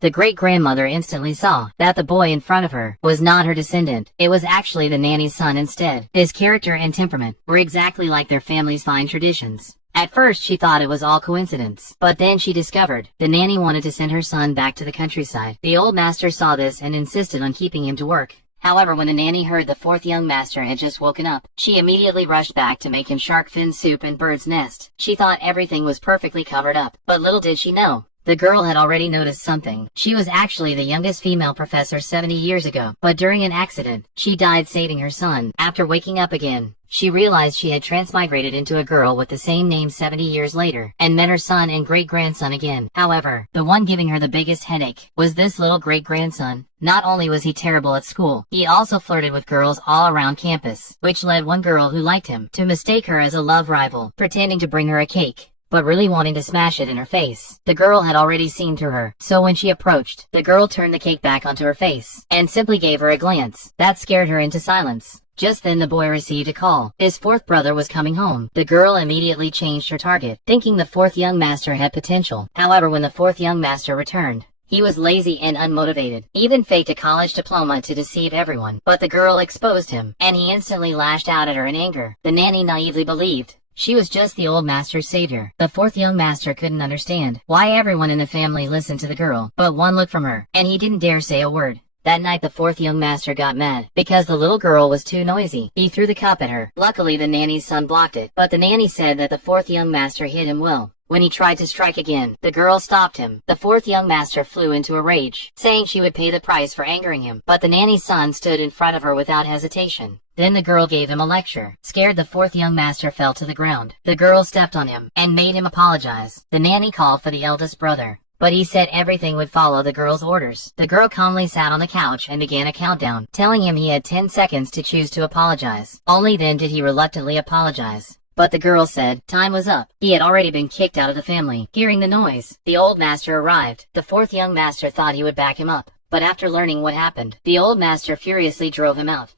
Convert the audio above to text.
The great-grandmother instantly saw that the boy in front of her was not her descendant. It was actually the nanny's son instead. His character and temperament were exactly like their family's fine traditions. At first she thought it was all coincidence, but then she discovered the nanny wanted to send her son back to the countryside. The old master saw this and insisted on keeping him to work. However, when the nanny heard the fourth young master had just woken up, she immediately rushed back to make him shark fin soup and bird's nest. She thought everything was perfectly covered up, but little did she know, the girl had already noticed something. She was actually the youngest female professor 70 years ago, but during an accident, she died saving her son. After waking up again, she realized she had transmigrated into a girl with the same name 70 years later, and met her son and great-grandson again. However, the one giving her the biggest headache was this little great-grandson. Not only was he terrible at school, he also flirted with girls all around campus, which led one girl who liked him to mistake her as a love rival, pretending to bring her a cake, but really wanting to smash it in her face. The girl had already seen through her, so when she approached, the girl turned the cake back onto her face, and simply gave her a glance. That scared her into silence. Just then the boy received a call. His fourth brother was coming home. The girl immediately changed her target, thinking the fourth young master had potential. However, when the fourth young master returned, he was lazy and unmotivated, even faked a college diploma to deceive everyone. But the girl exposed him, and he instantly lashed out at her in anger. The nanny naively believed she was just the old master's savior. The fourth young master couldn't understand why everyone in the family listened to the girl, but one look from her, and he didn't dare say a word. That night the fourth young master got mad because the little girl was too noisy. He threw the cup at her. Luckily the nanny's son blocked it, but the nanny said that the fourth young master hit him well. When he tried to strike again, the girl stopped him. The fourth young master flew into a rage, saying she would pay the price for angering him, but the nanny's son stood in front of her without hesitation. Then the girl gave him a lecture. Scared, the fourth young master fell to the ground. The girl stepped on him and made him apologize. The nanny called for the eldest brother, but he said everything would follow the girl's orders. The girl calmly sat on the couch and began a countdown, telling him he had 10 seconds to choose to apologize. Only then did he reluctantly apologize. But the girl said time was up. He had already been kicked out of the family. Hearing the noise, the old master arrived. The fourth young master thought he would back him up, but after learning what happened, the old master furiously drove him out.